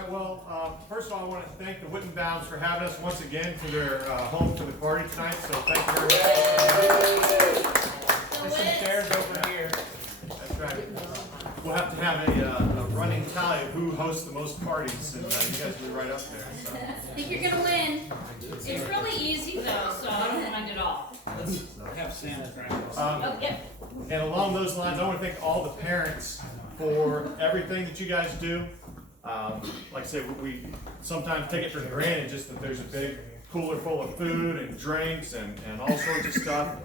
right, well, first of all, I want to thank the Wittenbaums for having us once again to their home for the party tonight, so thank you very much. There's some chairs over here. That's right. We'll have to have a running tally of who hosts the most parties, and you guys will be right up there. So. I think you're going to win. It's really easy, though, so I don't mind at all. Let's have Santa practice. Oh, yep. And along those lines, I want to thank all the parents for everything that you guys do. Like I said, we sometimes take it for granted just that there's a big cooler full of food and drinks and all sorts of stuff.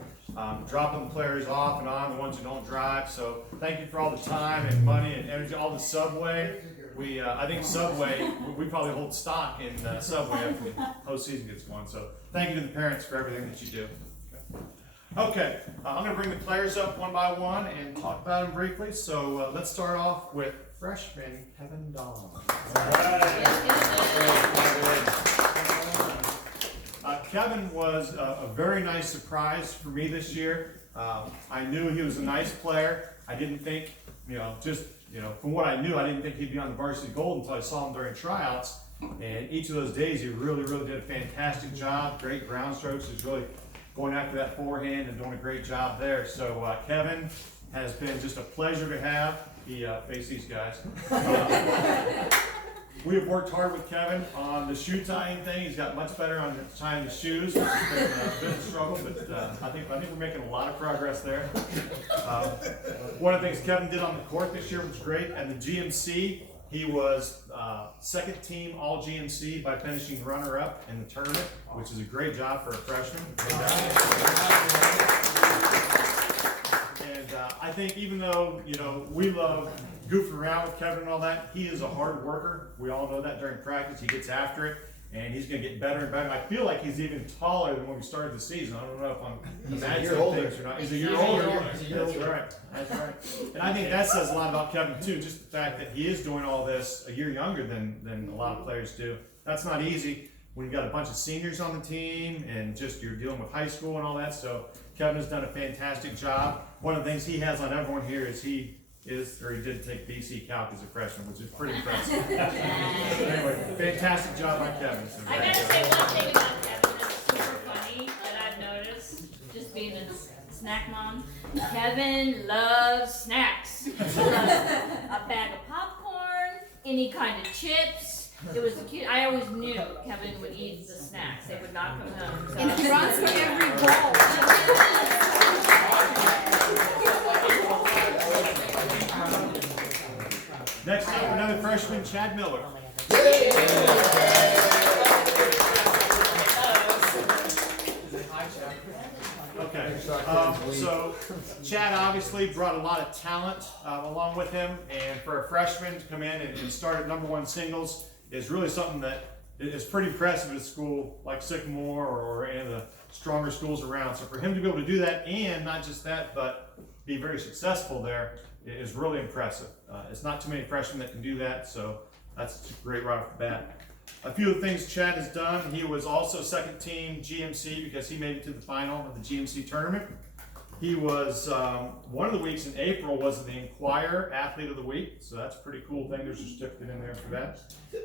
Dropping the players off and on, the ones who don't drive. So thank you for all the time and money and energy. All the Subway. I think Subway, we probably hold stock in Subway after the postseason gets going. So thank you to the parents for everything that you do. Okay, I'm going to bring the players up one by one and talk about them briefly. So let's start off with freshman Kevin Dawn. Kevin was a very nice surprise for me this year. I knew he was a nice player. I didn't think, from what I knew, I didn't think he'd be on the varsity gold until I saw him during tryouts. And each of those days, he really, really did a fantastic job. Great ground strokes. He's really going after that forehand and doing a great job there. So Kevin has been just a pleasure to have. He faced these guys. We have worked hard with Kevin on the shoe tying thing. He's got much better on tying the shoes, which has been a bit of a struggle, but I think we're making a lot of progress there. One of the things Kevin did on the court this year was great. And the GMC, he was second team all GMC by finishing runner-up in the tournament, which is a great job for a freshman. And I think even though, we love goofing around with Kevin and all that, he is a hard worker. We all know that during practice. He gets after it, and he's going to get better and better. I feel like he's even taller than when we started the season. I don't know if I'm imagining things or not. He's a year older. That's right. That's right. And I think that says a lot about Kevin, too, just the fact that he is doing all this a year younger than a lot of players do. That's not easy when you've got a bunch of seniors on the team and just you're dealing with high school and all that. So Kevin has done a fantastic job. One of the things he has on everyone here is he did take BC Calc as a freshman, which is pretty impressive. Anyway, fantastic job by Kevin. So I gotta say one thing about Kevin that's super funny that I've noticed, just being a snack mom. Kevin loves snacks. He loves a bag of popcorn, any kind of chips. It was cute. I always knew Kevin would eat the snacks. They would not come home. So. And he runs for every bowl. Next up, another freshman, Chad Miller. Okay, so Chad obviously brought a lot of talent along with him, and for a freshman to come in and start at #1 singles is really something that is pretty impressive at a school like Sycamore or any of the stronger schools around. So for him to be able to do that, and not just that, but be very successful there, is really impressive. It's not too many freshmen that can do that, so that's great right off the bat. A few of the things Chad has done, he was also second team GMC because he made it to the final of the GMC tournament. He was, one of the weeks in April was the Inquirer Athlete of the Week, so that's a pretty cool thing. There's a certificate in there for that.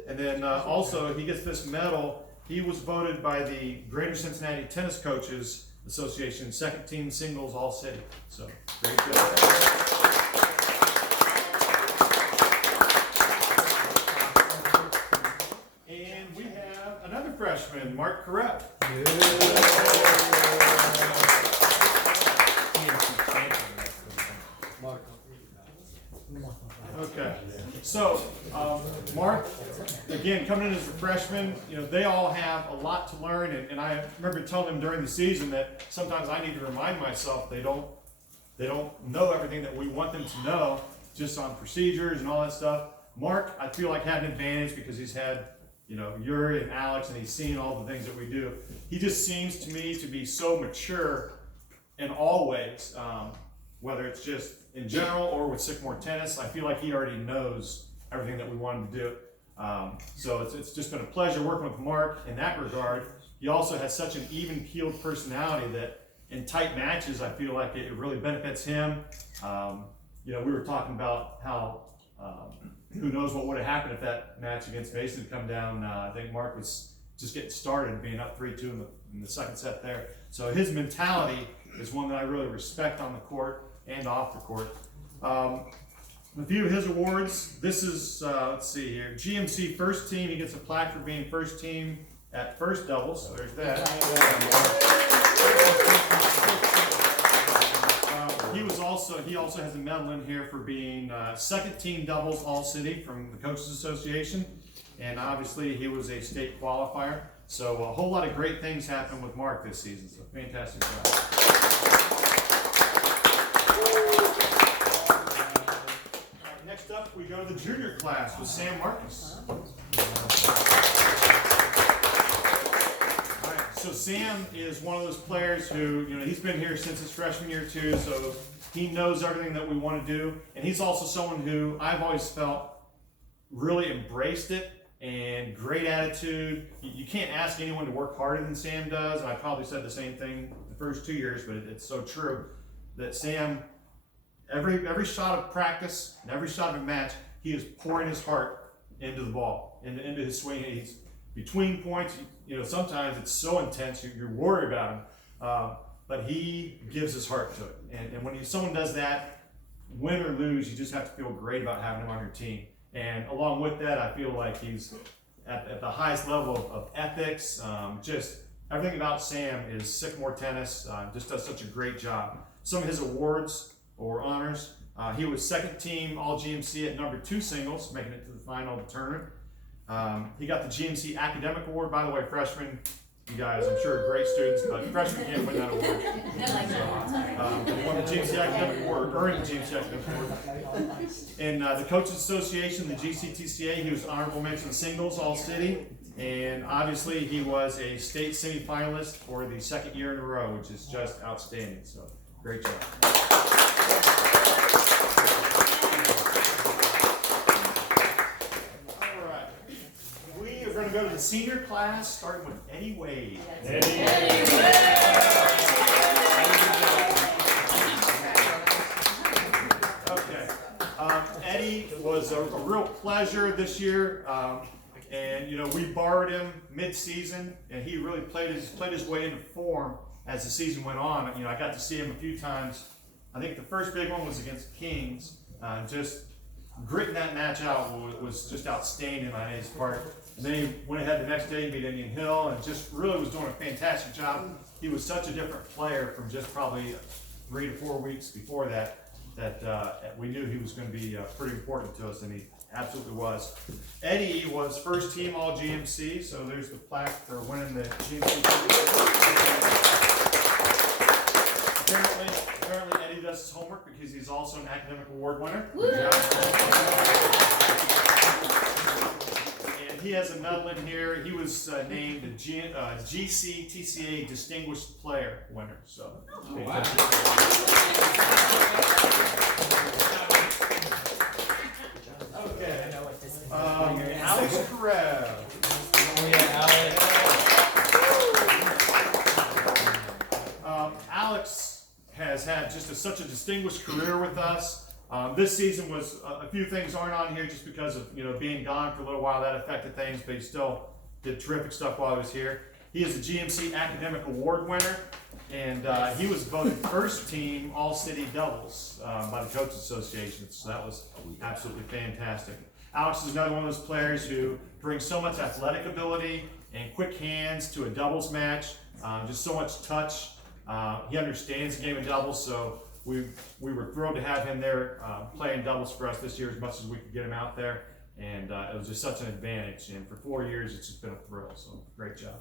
And then also, he gets this medal. He was voted by the Greater Cincinnati Tennis Coaches Association, second team singles all city. So, great job. Freshman, Mark Correct. Okay, so Mark, again, coming in as a freshman, they all have a lot to learn, and I remember telling them during the season that sometimes I need to remind myself they don't know everything that we want them to know, just on procedures and all that stuff. Mark, I feel like had an advantage because he's had Yuri and Alex, and he's seen all the things that we do. He just seems to me to be so mature in all ways, whether it's just in general or with Sycamore Tennis. I feel like he already knows everything that we want him to do. So it's just been a pleasure working with Mark in that regard. He also has such an even-keeled personality that in tight matches, I feel like it really benefits him. We were talking about how who knows what would have happened if that match against Mason had come down. I think Mark was just getting started, being up 3-2 in the second set there. So his mentality is one that I really respect on the court and off the court. A few of his awards. This is, let's see here, GMC first team. He gets a plaque for being first team at first doubles. So there's that. He also has a medal in here for being second team doubles all city from the Coaches Association. And obviously he was a state qualifier. So a whole lot of great things happened with Mark this season. So fantastic job. Next up, we go to the junior class with Sam Marcus. All right, so Sam is one of those players who, he's been here since his freshman year too, so he knows everything that we want to do. And he's also someone who I've always felt really embraced it and great attitude. You can't ask anyone to work harder than Sam does, and I probably said the same thing the first 2 years, but it's so true that Sam, every shot of practice and every shot of a match, he is pouring his heart into the ball, into his swing. He's between points. Sometimes it's so intense you're worried about him, but he gives his heart to it. And when someone does that, win or lose, you just have to feel great about having him on your team. And along with that, I feel like he's at the highest level of ethics. Just everything about Sam is Sycamore Tennis. Just does such a great job. Some of his awards or honors. He was second team All GMC at number 2 singles, making it to the final of the tournament. He got the GMC Academic Award. By the way, freshmen, you guys, I'm sure, are great students, but freshmen can't win that award. He won the GMC Academic Award, earned the GMC Academic Award. In the Coaches Association, the GCTCA, he was honorable mention singles All City. And obviously, he was a state semifinalist for the second year in a row, which is just outstanding. So, great job. We're going to go to the senior class, starting with Eddie Wade. Okay. Eddie was a real pleasure this year, and we borrowed him mid-season, and he really played his way into form as the season went on. I got to see him a few times. I think the first big one was against Kings. Just gritting that match out was just outstanding on his part. And then he went ahead the next day, beat Indian Hill, and just really was doing a fantastic job. He was such a different player from just probably 3 to 4 weeks before that we knew he was going to be pretty important to us, and he absolutely was. Eddie was first team All GMC, so there's the plaque for winning the GMC. Apparently Eddie does his homework because he's also an academic award winner. And he has a medal in here. He was named a GCTCA Distinguished Player winner. So, okay. Alex Carrell. Alex has had just such a distinguished career with us. This season was a few things aren't on here just because of being gone for a little while. That affected things, but he still did terrific stuff while he was here. He is a GMC Academic Award winner, and he was voted first team All City Doubles by the Coaches Association. So that was absolutely fantastic. Alex is another one of those players who brings so much athletic ability and quick hands to a doubles match. Just so much touch. He understands the game of doubles, so we were thrilled to have him there playing doubles for us this year as much as we could get him out there, and it was just such an advantage. And for 4 years, it's just been a thrill. So great job.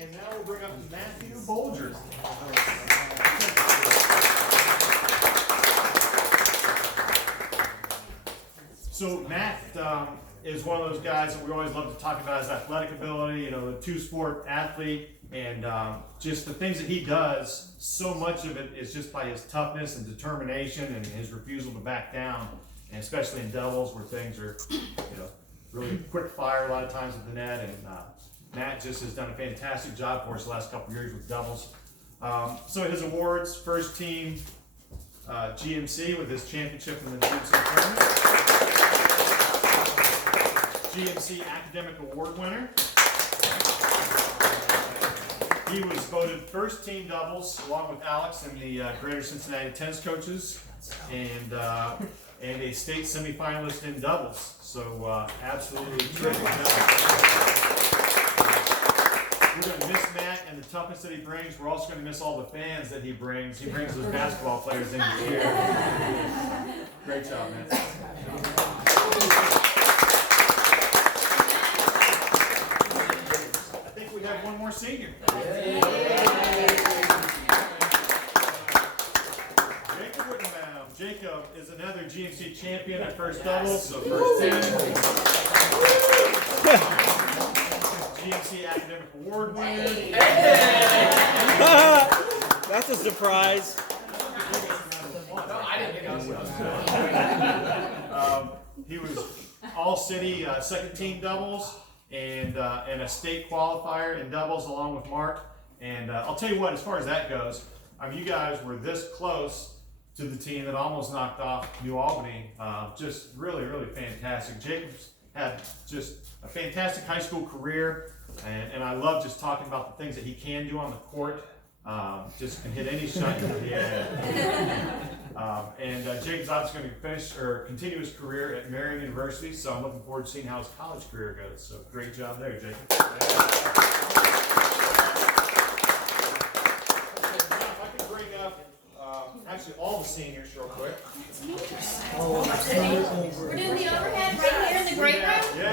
And now we'll bring up Matthew Bolger. So Matt is one of those guys that we always love to talk about his athletic ability, the two-sport athlete, and just the things that he does, so much of it is just by his toughness and determination and his refusal to back down, and especially in doubles where things are, really quick fire a lot of times at the net, and Matt just has done a fantastic job for us the last couple of years with doubles. So his awards: first team GMC with his championship in the GMC tournament, GMC Academic Award winner. He was voted first team doubles along with Alex in the Greater Cincinnati Tennis Coaches, and a state semifinalist in doubles. So absolutely terrific job. We're going to miss Matt and the toughness that he brings. We're also going to miss all the fans that he brings. He brings those basketball players in here. Great job, Matt. I think we have one more senior. Jacob Wittenbaum. Jacob is another GMC champion at first doubles, so first 10. GMC Academic Award winner. That's a surprise. He was all city second team doubles and a state qualifier in doubles along with Mark. And I'll tell you what, as far as that goes, I mean, you guys were this close to the team that almost knocked off New Albany. Just really, really fantastic. Jacob's had just a fantastic high school career, and I love just talking about the things that he can do on the court. Just can hit any shot in the air. And Jacob's obviously going to finish or continue his career at Marion University, so I'm looking forward to seeing how his college career goes. So great job there, Jacob. If I could bring up actually all the seniors real quick. We're doing the overhead right here in the great room? Yeah.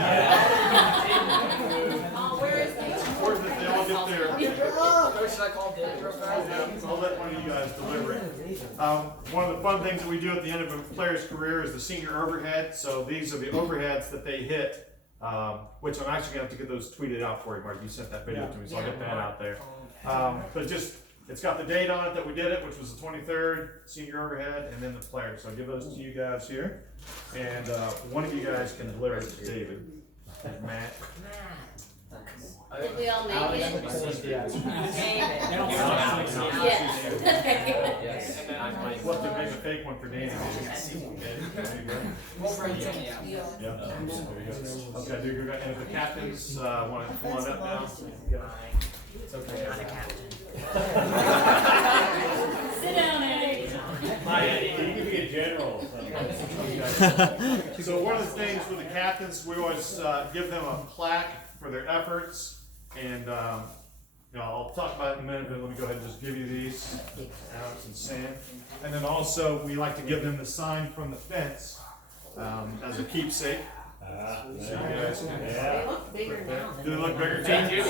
Where is it? Important that they all get there. Should I call David real fast? Yeah, I'll let one of you guys deliver it. One of the fun things that we do at the end of a player's career is the senior overhead. So these are the overheads that they hit, which I'm actually going to have to get those tweeted out for you, Mark. You sent that video to me, so I'll get that out there. But just, it's got the date on it that we did it, which was the 23rd, senior overhead, and then the player. So I'll give those to you guys here. And one of you guys can deliver it to David. Matt. Did we all make it? Yes. Yes. And then I might. We'll have to make a fake one for Danny. Okay, there you go. We'll bring it in, yeah. Yeah, there you go. Okay, do you, and if the captains want to come on up now? It's okay. Sit down, Eddie. You can be a general. So one of the things with the captains, we always give them a plaque for their efforts, and I'll talk about it in a minute, but let me go ahead and just give you these, Alex and Sam. And then also, we like to give them the sign from the fence as a keepsake. So you guys can, They look bigger now. do they look bigger to you?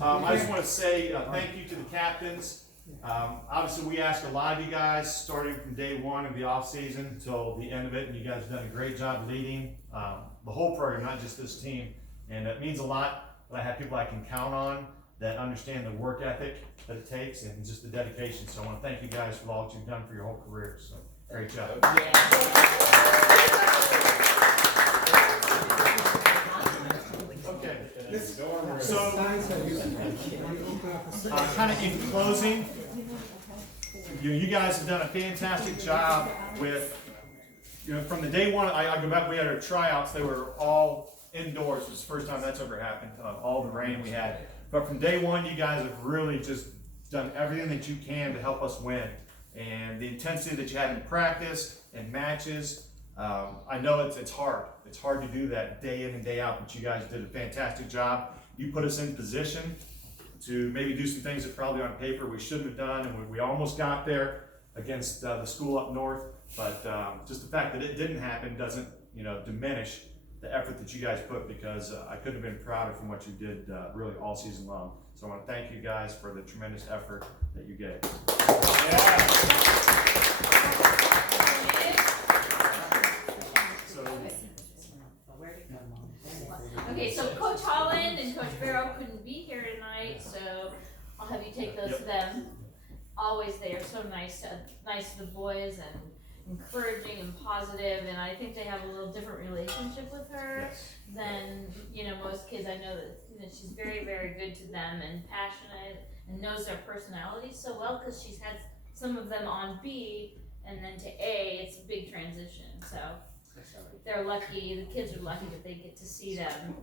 I just want to say thank you to the captains. Obviously, we ask a lot of you guys, starting from day one of the off season until the end of it, and you guys have done a great job leading the whole program, not just this team. And it means a lot that I have people I can count on that understand the work ethic that it takes and just the dedication. So I want to thank you guys for all that you've done for your whole career. So great job. Okay. So, kind of in closing, you guys have done a fantastic job with, from the day one, I go back, we had our tryouts, they were all indoors. It was the first time that's ever happened, all the rain we had. But from day one, you guys have really just done everything that you can to help us win. And the intensity that you had in practice and matches, I know it's hard. It's hard to do that day in and day out, but you guys did a fantastic job. You put us in position to maybe do some things that probably on paper we shouldn't have done, and we almost got there against the school up north. But just the fact that it didn't happen doesn't, diminish the effort that you guys put, because I couldn't have been prouder from what you did really all season long. So I want to thank you guys for the tremendous effort that you gave. Okay, so Coach Holland and Coach Barrow couldn't be here tonight, so I'll have you take those to them. Always they are so nice to the boys, and encouraging and positive, and I think they have a little different relationship with her Yes. than, most kids. I know that, she's very, very good to them and passionate and knows their personalities so well, because she's had some of them on B and then to A. It's a big transition, so they're lucky, the kids are lucky that they get to see them,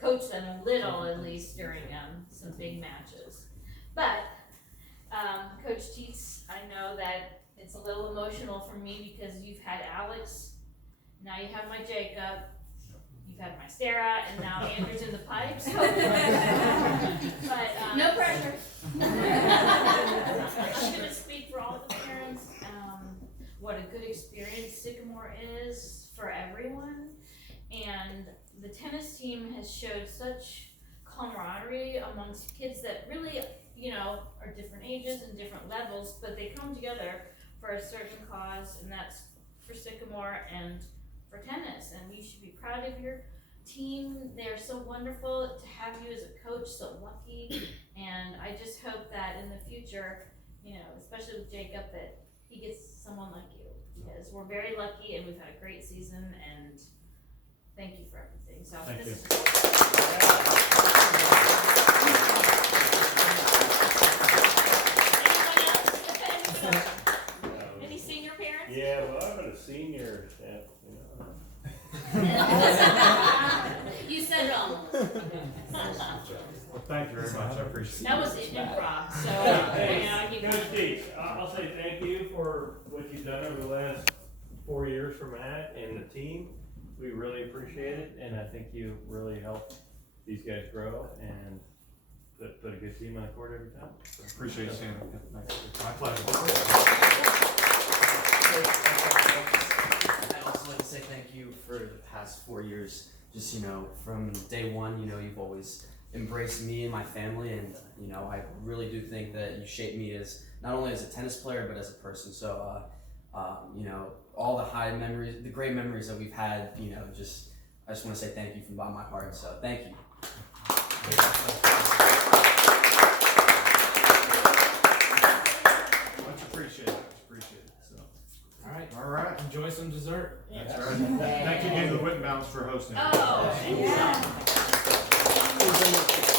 coach them a little at least during some big matches. But Coach Teets, I know that it's a little emotional for me because you've had Alex, now you have my Jacob, you've had my Sarah, and now Andrew's in the pipes. But No pressure. I'm gonna speak for all the parents. What a good experience Sycamore is for everyone, and the tennis team has showed such camaraderie amongst kids that really, are different ages and different levels, but they come together for a certain cause, and that's for Sycamore and for tennis. And you should be proud of your team. They're so wonderful to have you as a coach, so lucky. And I just hope that in the future, especially with Jacob, that he gets someone like you, because we're very lucky and we've had a great season, and thank you for everything. So Thank this you. is cool. Anyone else? Any senior parents? Yeah, well, I'm a senior, You said it almost. Well, thank you very much. I appreciate it. That was improv, so you Coach Dees, I'll say thank you for what you've done over the last 4 years for Matt and the team. We really appreciate it, and I think you really helped these guys grow and put a good team on the court every time. So, Appreciate you saying that. My pleasure. I'd also like to say thank you for the past 4 years. Just, from day one, you've always embraced me and my family, and, I really do think that you shaped me as, not only as a tennis player, but as a person. So, all the high memories, the great memories that we've had, I just want to say thank you from the bottom of my heart. So, thank you. Much appreciated. So. All All right. enjoy some dessert. That's right. Thank you again to the Wittenbounds for hosting. Oh, Yeah. and